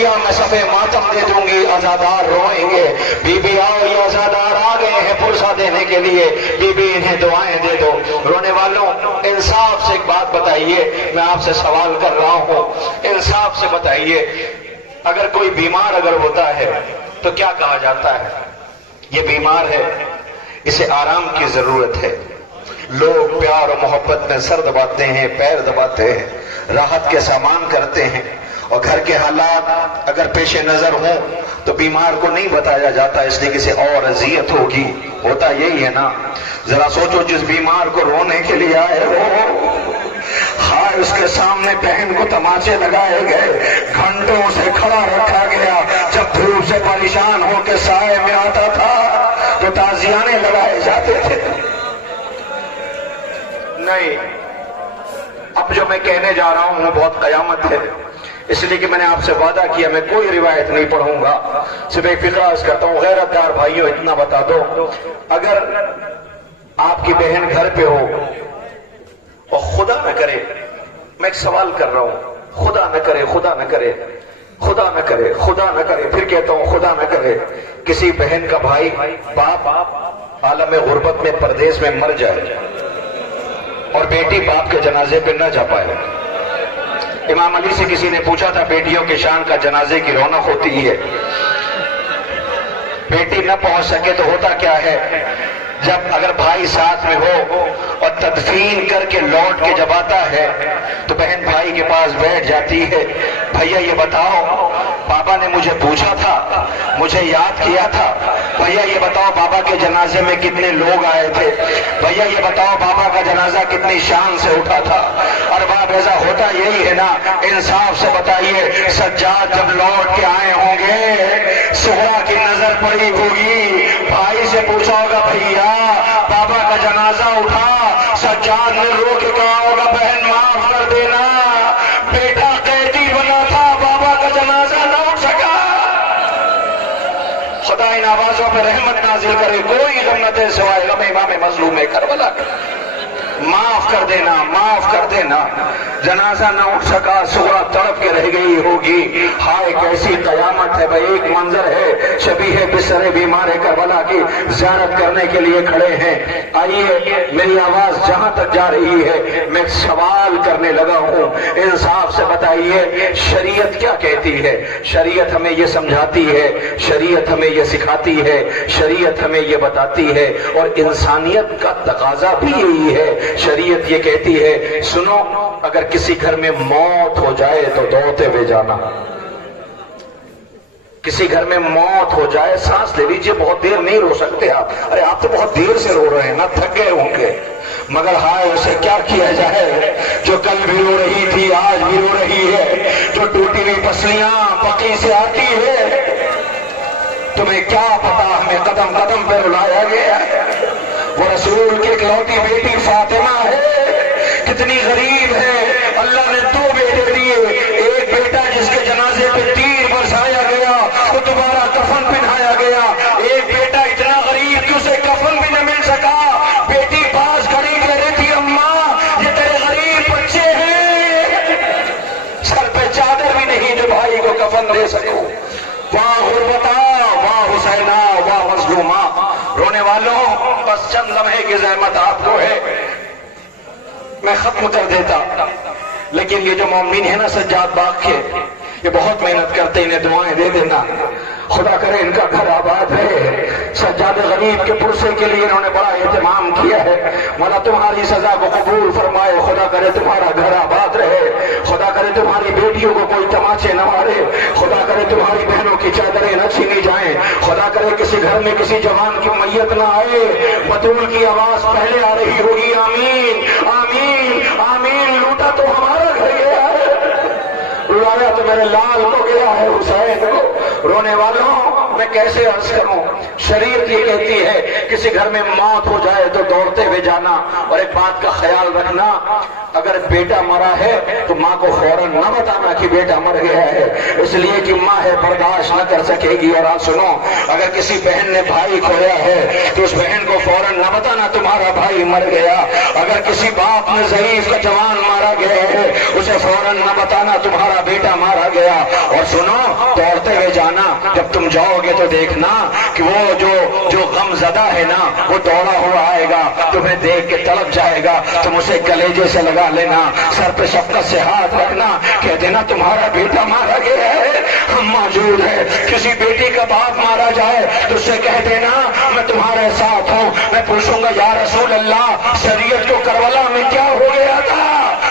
بیٹیاں میں سفے ماتم دے دوں گی، عزادار روئیں گے۔ بی بی آؤ، یہ عزادار آ گئے ہیں پرسہ دینے کے لیے، بی بی انہیں دعائیں دے دو۔ رونے والوں انصاف سے ایک بات بتائیے، میں آپ سے سوال کر رہا ہوں، انصاف سے بتائیے، اگر کوئی بیمار اگر ہوتا ہے تو کیا کہا جاتا ہے؟ یہ بیمار ہے، اسے آرام کی ضرورت ہے۔ لوگ پیار و محبت میں سر دباتے ہیں، پیر دباتے ہیں، راحت کے سامان کرتے ہیں، اور گھر کے حالات اگر پیش نظر ہوں تو بیمار کو نہیں بتایا جاتا، اس لیے کسی اور اذیت ہوگی۔ ہوتا یہی ہے نا؟ ذرا سوچو، جس بیمار کو رونے کے لیے آئے ہو، ہائے اس کے سامنے بہن کو تماچے لگائے گئے، گھنٹوں سے کھڑا رکھا گیا، جب دھوپ سے پریشان ہو کے سائے میں آتا تھا تو تازیانے لگائے جاتے تھے۔ نہیں، اب جو میں کہنے جا رہا ہوں وہ بہت قیامت ہے، اس لیے کہ میں نے آپ سے وعدہ کیا میں کوئی روایت نہیں پڑھوں گا، صرف ایک فقرہ عرض کرتا ہوں۔ غیرت دار بھائیوں اتنا بتا دو، اگر آپ کی بہن گھر پہ ہو اور خدا نہ کرے، میں ایک سوال کر رہا ہوں، خدا نہ کرے، خدا نہ کرے، خدا نہ کرے، خدا نہ کرے، پھر کہتا ہوں خدا نہ کرے، کسی بہن کا بھائی باپ عالم غربت میں پردیس میں مر جائے اور بیٹی باپ کے جنازے پہ نہ جا پائے۔ امام علی سے کسی نے پوچھا تھا، بیٹیوں کے شان کا جنازے کی رونق ہوتی ہے، بیٹی نہ پہنچ سکے تو ہوتا کیا ہے؟ جب اگر بھائی ساتھ میں ہو اور تدفین کر کے لوٹ کے جب آتا ہے تو بہن بھائی کے پاس بیٹھ جاتی ہے، بھیا یہ بتاؤ بابا نے مجھے پوچھا تھا، مجھے یاد کیا تھا، بھیا یہ بتاؤ بابا کے جنازے میں کتنے لوگ آئے تھے، بھیا یہ بتاؤ بابا کا جنازہ کتنی شان سے اٹھا تھا۔ اور باب ایسا ہوتا یہی ہے نا؟ انصاف سے بتائیے، سجاد جب لوٹ کے آئے ہوں گے، سغرا کی نظر پڑی ہوگی، بھائی سے پوچھا ہوگا بھیا بابا کا جنازہ اٹھا، سجاد نے رو کے کہا ہوگا بہن معاف کر دینا، بیٹا قیدی بنا تھا، بابا کا جنازہ نہ اٹھ سکا۔ خدا ان آوازوں پہ رحمت نازل کرے، کوئی غم نہ دے سوائے غم امام مظلوم کربلا کا۔ معاف کر دینا، معاف کر دینا، جنازہ نہ اٹھ سکا، سغرا تڑپ کے رہ گئی ہوگی۔ ہائے کیسی قیامت ہے بھائی، ایک منظر ہے، شبیہ بسر بیمار کربلا کی زیارت کرنے کے لیے کھڑے ہیں۔ آئیے میری آواز جہاں تک جا رہی ہے، میں سوال کرنے لگا ہوں، انصاف سے بتائیے شریعت کیا کہتی ہے؟ شریعت ہمیں یہ سمجھاتی ہے، شریعت ہمیں یہ سکھاتی ہے، شریعت ہمیں یہ بتاتی ہے، اور انسانیت کا تقاضا بھی یہی ہے۔ شریعت یہ کہتی ہے، سنو اگر کسی گھر میں موت ہو جائے تو دوڑتے ہوئے جانا۔ کسی گھر میں موت ہو جائے، سانس لے لیجئے، بہت دیر نہیں رو سکتے آپ، ارے آپ تو بہت دیر سے رو رہے ہیں نا، تھک گئے ہوں گے، مگر ہائے اسے کیا کیا جائے جو کل بھی رو رہی تھی آج بھی رو رہی ہے، جو ٹوٹی ہوئی پسلیاں بقی سے آتی ہے، تمہیں کیا پتا ہمیں قدم قدم پہ رلایا گیا ہے۔ وہ رسول کی اکلوتی بیٹی فاطمہ ہے، کتنی غریب ہے، اللہ نے دو بیٹے دیے، ایک بیٹا جس کے جنازے پہ تیر برسایا گیا، وہ دوبارہ کفن پہنایا گیا، ایک بیٹا اتنا غریب کہ اسے کفن بھی نہ مل سکا، بیٹی پاس کھڑی کہہ رہی تھی اماں یہ تیرے غریب بچے ہیں، سر پہ چادر بھی نہیں جو بھائی کو کفن دے سکو۔ واہ غربتا، واہ حسینہ، واہ مظلومہ۔ رونے والوں بس چند لمحے کی زحمت آپ کو ہے، میں ختم کر دیتا، لیکن یہ جو مومنین ہیں نا سجاد باغ کے، یہ بہت محنت کرتے، انہیں دعائیں دے دینا، خدا کرے ان کا گھر آباد ہے۔ سجاد غریب کے پرسے کے لیے انہوں نے بڑا اہتمام کیا ہے، مولا تمہاری سزا کو قبول فرمائے، خدا کرے تمہارا گھر آباد رہے، خدا کرے تمہاری بیٹیوں کو کوئی تماچے نہ مارے، خدا کرے تمہاری بہنوں کی چادریں نہ چھینی جائیں، خدا کرے کسی گھر میں کسی جوان کی میت نہ آئے، بطول کی آواز پہلے آ رہی ہوگی آمین آمین آمین، لوٹا تو ہمارا گھر گیا ہے، رلایا تو میرے لال کو گیا ہے حسین کو۔ رونے والوں میں کیسے عرض کروں، شریعت یہ کہتی ہے کسی گھر میں موت ہو جائے تو دوڑتے ہوئے جانا، اور ایک بات کا خیال رکھنا، اگر بیٹا مرا ہے تو ماں کو فوراً نہ بتانا کہ بیٹا مر گیا ہے، اس لیے کہ ماں ہے برداشت نہ کر سکے گی۔ اور آپ سنو، اگر کسی بہن نے بھائی کھویا ہے تو اس بہن کو فوراً نہ بتانا تمہارا بھائی مر گیا، اگر کسی باپ نے ضعیف کا جوان مارا گیا ہے اسے فوراً نہ بتانا تمہارا بیٹا مارا گیا. اور سنو, دوڑتے ہوئے جانا, جب تم جاؤ گے تو دیکھنا کہ وہ جو غم زدہ ہے نا وہ دوڑا ہوا آئے گا, تمہیں دیکھ کے تڑپ جائے گا, تم اسے کلیجے سے لگا لینا, سر پہ شفقت سے ہاتھ رکھنا, کہہ دینا تمہارا بیٹا مارا گیا ہے, ہم موجود ہے. کسی بیٹی کا باپ مارا جائے تو اسے کہہ دینا میں تمہارے ساتھ ہوں. میں پوچھوں گا یا رسول اللہ, شریعت کو کربلا میں کیا ہو گیا تھا؟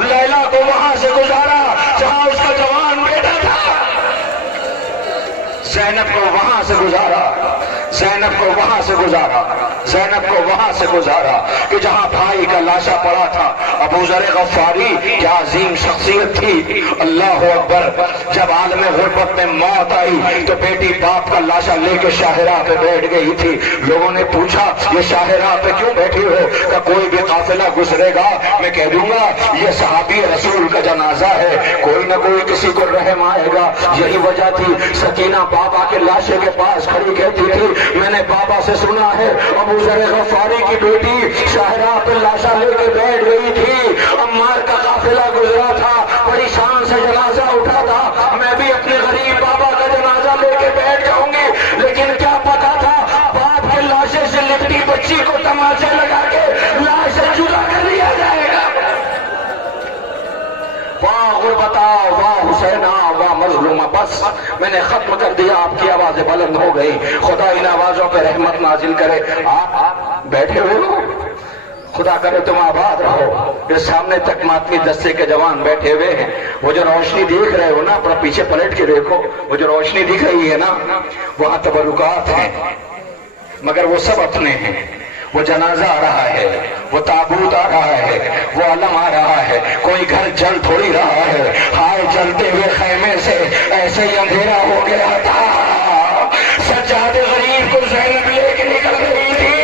لیلا کو وہاں سے گزارا جہاں اس کا جوان بیٹا تھا, زینب کو وہاں سے گزارا, زینب کو وہاں سے گزارا, زینب کو وہاں سے گزارا کہ جہاں بھائی کا لاشا پڑا تھا. ابو ذر غفاری کیا عظیم شخصیت تھی, اللہ اکبر. جب عالم غربت میں موت آئی تو بیٹی باپ کا لاشا لے کے شاہراہ پہ بیٹھ گئی تھی. لوگوں نے پوچھا یہ شاہراہ پہ کیوں بیٹھی ہو؟ کہ کوئی بھی قافلہ گزرے گا میں کہہ دوں گا یہ صحابی رسول کا جنازہ ہے, کوئی نہ کوئی کسی کو رحم آئے گا. یہی وجہ تھی سکینہ بابا کے لاشے کے پاس کھڑی کہتی تھی میں نے بابا سے سنا ہے ابو ذر غفاری کی بیٹی شاہراہ پہ لاشا لے کے بیٹھ گئی تھی. عمار کا قافلہ گزرا تھا, بڑی شان سے جنازہ اٹھا تھا, میں بھی اپنے غریب بابا کا جنازہ لے کے بیٹھ جاؤں گی. لیکن کیا پتا تھا باپ کے لاشے سے لپٹی بچی کو تماچے لگا کے لاش سے جدا کر لیا جائے گا. واہ غربتا, واہ حسینہ, واہ مظلومہ. بس میں نے ختم کر دیا, آپ کی آوازیں بلند ہو گئی. خدا ان آوازوں پہ رحمت نازل کرے. آپ بیٹھے ہوئے ہو, خدا کرے تم آباد رہو. یہ سامنے تک ماتمی دستے کے جوان بیٹھے ہوئے ہیں, وہ جو روشنی دیکھ رہے ہو نا, اپنا پیچھے پلٹ کے دیکھو, وہ جو روشنی دکھ رہی ہے نا وہاں تبرکات ہیں, مگر وہ سب اپنے ہیں. وہ جنازہ آ رہا ہے, وہ تابوت آ رہا ہے, وہ علم آ رہا ہے, کوئی گھر جل تھوڑی رہا ہے. ہائے جلتے ہوئے خیمے سے ایسے ہی اندھیرا ہو گیا تھا. سجاد غریب کو زینب لے کے نکل رہی تھی,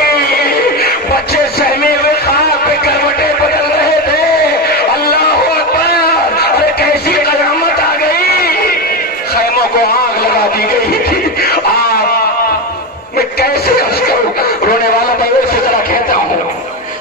بچے سہمے ہوئے خواب پہ کروٹیں بدل رہے تھے. اللہ اکبر, ارے کیسی قیامت آ گئی, خیموں کو آگ لگا دی گئی تھی. میں کیسے عرض کروں, رونے والا میں اسی طرح کہتا ہوں.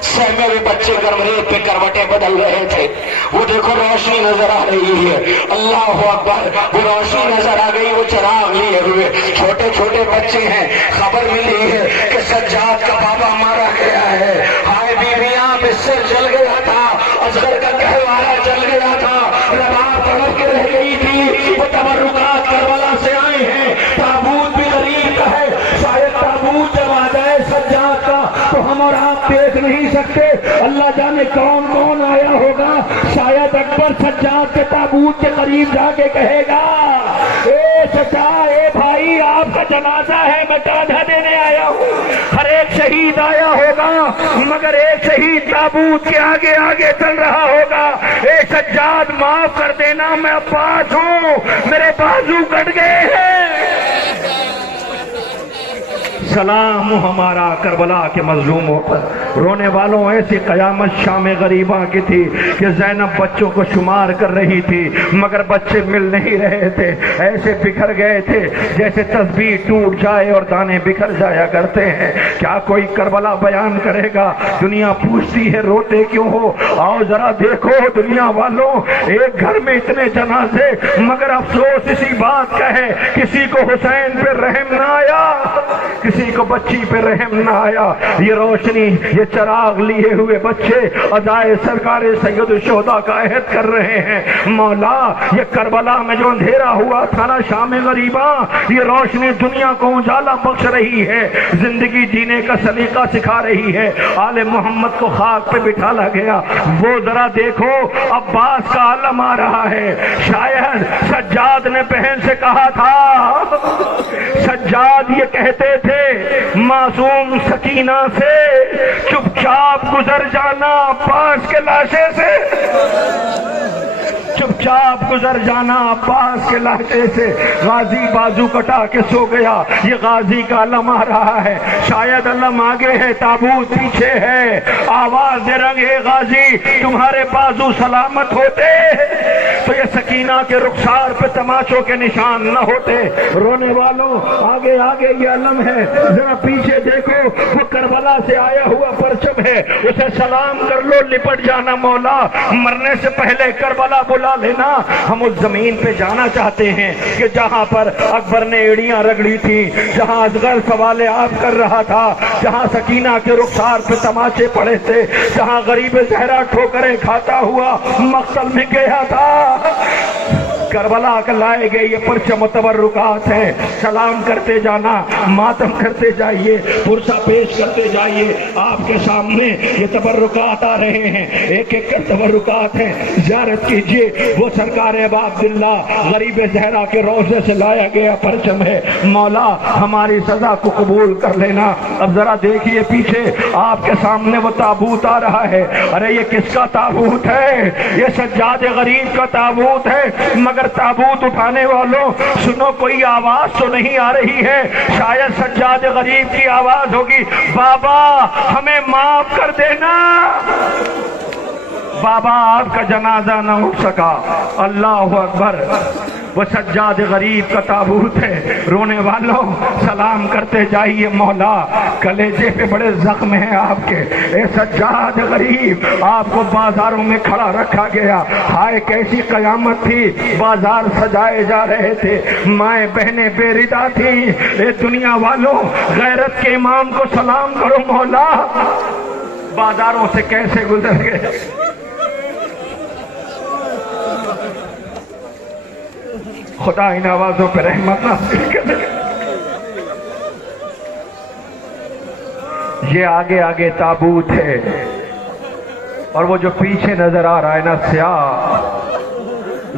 سہمے ہوئے بچے گرم ریت پہ کروٹیں بدل رہے تھے. وہ دیکھو روشنی نظر آ رہی ہے, اللہ اکبر, وہ روشنی نظر آ گئی. وہ چراغ لیے ہوئے چھوٹے چھوٹے بچے ہیں. خبر ملی ہے کہ سجاد کا بابا مارا گیا ہے. ہائے بیویاں, بستر جل گیا تھا, اصغر کا گہوارہ جل گیا تھا, رباب تڑپ کے رہ گئی تھی. وہ تبرکات کربلا سے آئے ہیں. تابوت بھی غریب کا ہے, شاید تابوت جب آ جائے سجاد کا تو ہم اور آپ دیکھ نہیں سکتے. اللہ جانے کون کون آیا ہوگا. شاید اکبر سجاد کے تابوت کے قریب جا کے کہے گا اے چچا, اے بھائی, آپ کا جنازہ ہے, میں کاندھا دینے آیا ہوں. ہر ایک شہید آیا ہوگا مگر ایک شہید تابوت کے آگے آگے چل رہا ہوگا. اے سجاد معاف کر دینا, میں عباس ہوں, میرے بازو کٹ گئے ہیں. سلام ہمارا کربلا کے مظلوموں پر. رونے والوں, ایسی قیامت شام غریباں کی تھی کہ زینب بچوں کو شمار کر رہی تھی مگر بچے مل نہیں رہے تھے. ایسے بکھر گئے تھے جیسے تسبیح ٹوٹ جائے اور دانے بکھر جایا کرتے ہیں. کیا کوئی کربلا بیان کرے گا؟ دنیا پوچھتی ہے روتے کیوں ہو. آؤ ذرا دیکھو دنیا والوں, ایک گھر میں اتنے جنازے مگر افسوس اسی بات کا ہے کسی کو حسین پہ رحم نہ آیا, کسی کو بچی پہ رحم نہ آیا. یہ روشنی, یہ چراغ لیے ہوئے بچے ادائے سرکار سید الشہداء کا عہد کر رہے ہیں. مولا, یہ کربلا میں جو اندھیرا ہوا تھا نا شام غریباں, یہ روشنی دنیا کو اجالا بخش رہی ہے, زندگی جینے کا سلیقہ سکھا رہی ہے. آل محمد کو خاک پہ بٹھالا گیا. وہ ذرا دیکھو عباس کا علم آ رہا ہے. شاید سجاد نے بہن سے کہا تھا, سجاد یہ کہتے تھے معصوم سکینہ سے چپ چاپ گزر جانا عباس کے لاشے سے, چپ چاپ گزر جانا عباس کے لاشے سے. غازی بازو کٹا کے سو گیا. یہ غازی کا علم آ رہا ہے. شاید علم آگے ہے, تابوت پیچھے ہے. آواز دے رنگ, اے غازی تمہارے بازو سلامت ہوتے تو یہ سکینہ کے رخسار پہ تماشوں کے نشان نہ ہوتے. رونے والوں, آگے آگے یہ علم ہے, ذرا پیچھے دیکھو, وہ کربلا سے آیا ہوا پرچم ہے. اسے سلام کر لو, لپٹ جانا مولا, مرنے سے پہلے کربلا بلا لینا. دینا. ہم اس زمین پہ جانا چاہتے ہیں کہ جہاں پر اکبر نے ایڑیاں رگڑی تھی, جہاں اصغر سوال آپ کر رہا تھا, جہاں سکینہ کے رخسار پہ تماچے پڑے تھے, جہاں غریب زہرا ٹھوکریں کھاتا ہوا مقتل میں گیا تھا. کربلا کا لائے گئے یہ پرچم و تبرکات ہیں. سلام کرتے جانا, ماتم کرتے جائیے, پرسہ پیش کرتے جائیے. آپ کے سامنے یہ تبرکات آ رہے ہیں, ایک ایک کر تبرکات ہیں. زیارت کیجیے, وہ سرکار ابا عبداللہ غریب زہرا کے روضے سے لایا گیا پرچم ہے. مولا ہماری سزا کو قبول کر لینا. اب ذرا دیکھیے پیچھے آپ کے سامنے وہ تابوت آ رہا ہے. ارے یہ کس کا تابوت ہے؟ یہ سجاد غریب کا تابوت ہے. مگر تابوت اٹھانے والوں سنو, کوئی آواز تو نہیں آ رہی ہے. شاید سجاد غریب کی آواز ہوگی, بابا ہمیں معاف کر دینا. بابا آپ کا جنازہ نہ اٹھ سکا. اللہ اکبر. وہ سجاد غریب کا تابوت ہے. رونے والوں سلام کرتے جائیے. مولا کلیجے پہ بڑے زخم ہیں آپ کے. اے سجاد غریب, آپ کو بازاروں میں کھڑا رکھا گیا. ہائے کیسی قیامت تھی, بازار سجائے جا رہے تھے, مائیں بہنیں بے ردا تھیں. اے دنیا والوں غیرت کے امام کو سلام کرو. مولا بازاروں سے کیسے گزر گئے. خدا ان آوازوں پہ رحمت نازل کرے. یہ آگے آگے تابوت ہے, اور وہ جو پیچھے نظر آ رہا ہے نا سیاہ,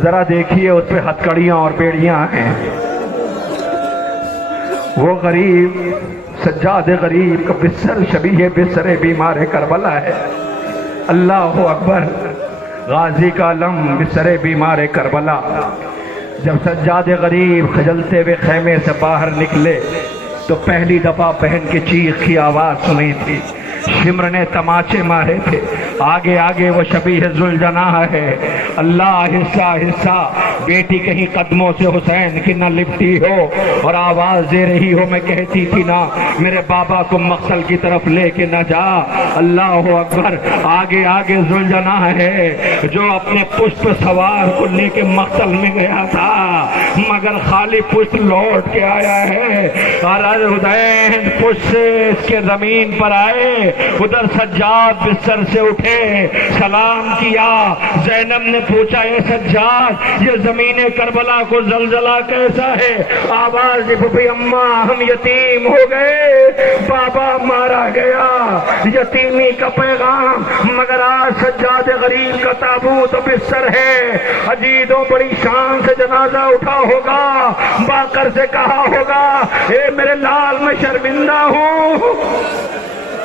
ذرا دیکھیے اس پہ ہتکڑیاں اور بیڑیاں ہیں. وہ غریب سجاد غریب کا بستر شبیہ بستر بیمار کربلا ہے. اللہ اکبر. غازی کا علم بستر بیمار کربلا. جب سجاد غریب خجلتے ہوئے خیمے سے باہر نکلے تو پہلی دفعہ بہن کی چیخ کی آواز سنی تھی. شمر نے تماچے مارے تھے. آگے آگے وہ شبیہ ذوالجناح ہے. اللہ آہستہ آہستہ, بیٹی کہیں قدموں سے حسین کی نہ لپٹی ہو اور آواز دے رہی ہو. میں کہتی تھی نا میرے بابا کو مقتل کی طرف لے کے نہ جا. اللہ اکبر. آگے آگے ذوالجناح ہے جو اپنے پشت پہ سوار کو لے کے مقتل میں گیا تھا, مگر خالی پشت لوٹ کے آیا ہے. اور حسین پشت سے اس کے زمین پر آئے. ادھر سجاد بستر سے اٹھے, سلام کیا. زینب نے پوچھا, اے سجاد یہ زمین کربلا کو زلزلہ کیسا ہے؟ آواز دی, اماں ہم یتیم ہو گئے, بابا مارا گیا. یتیمی کا پیغام. مگر آج سجاد غریب کا تابوت و بستر ہے. عجیبوں بڑی شان سے جنازہ اٹھا ہوگا. باقر سے کہا ہوگا, اے میرے لال میں شرمندہ ہوں,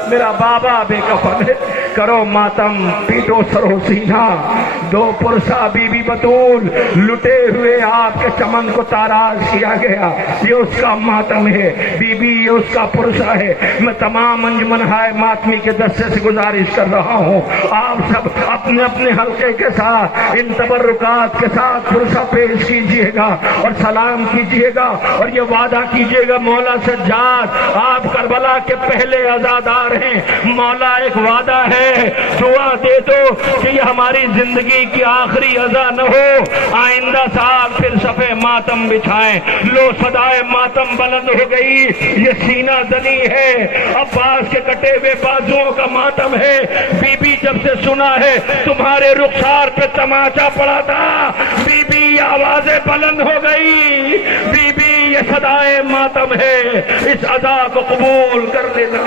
میرا بابا بے کفن ہے. کرو ماتم, پیٹو سرو سینہ. دو پرسا بی بی بطول لٹے ہوئے آپ کے چمن کو تاراج کیا گیا. یہ اس کا ماتم ہے. بی بی یہ اس کا پرسا ہے. میں تمام انجمن ہائے ماتمی کے دستے سے گزارش کر رہا ہوں, آپ سب اپنے اپنے حلقے کے ساتھ ان تبرکات کے ساتھ پرسا پیش کیجئے گا اور سلام کیجئے گا اور یہ وعدہ کیجئے گا, مولا سجاد آپ کربلا کے پہلے عزادار ہیں. مولا ایک وعدہ ہے, دعا دے دو کہ یہ ہماری زندگی کی آخری عزا نہ ہو. آئندہ سال پھر صفے ماتم بچھائیں. لو صدائے ماتم بلند ہو گئی. یہ سینہ زنی ہے, عباس کے کٹے ہوئے بازوؤں کا ماتم ہے. بی بی جب سے سنا ہے تمہارے رخسار پہ تماچا پڑا تھا, بی بی آوازیں بلند ہو گئی. بی بی یہ صدائے ماتم ہے, اس عزا کو قبول کر لینا.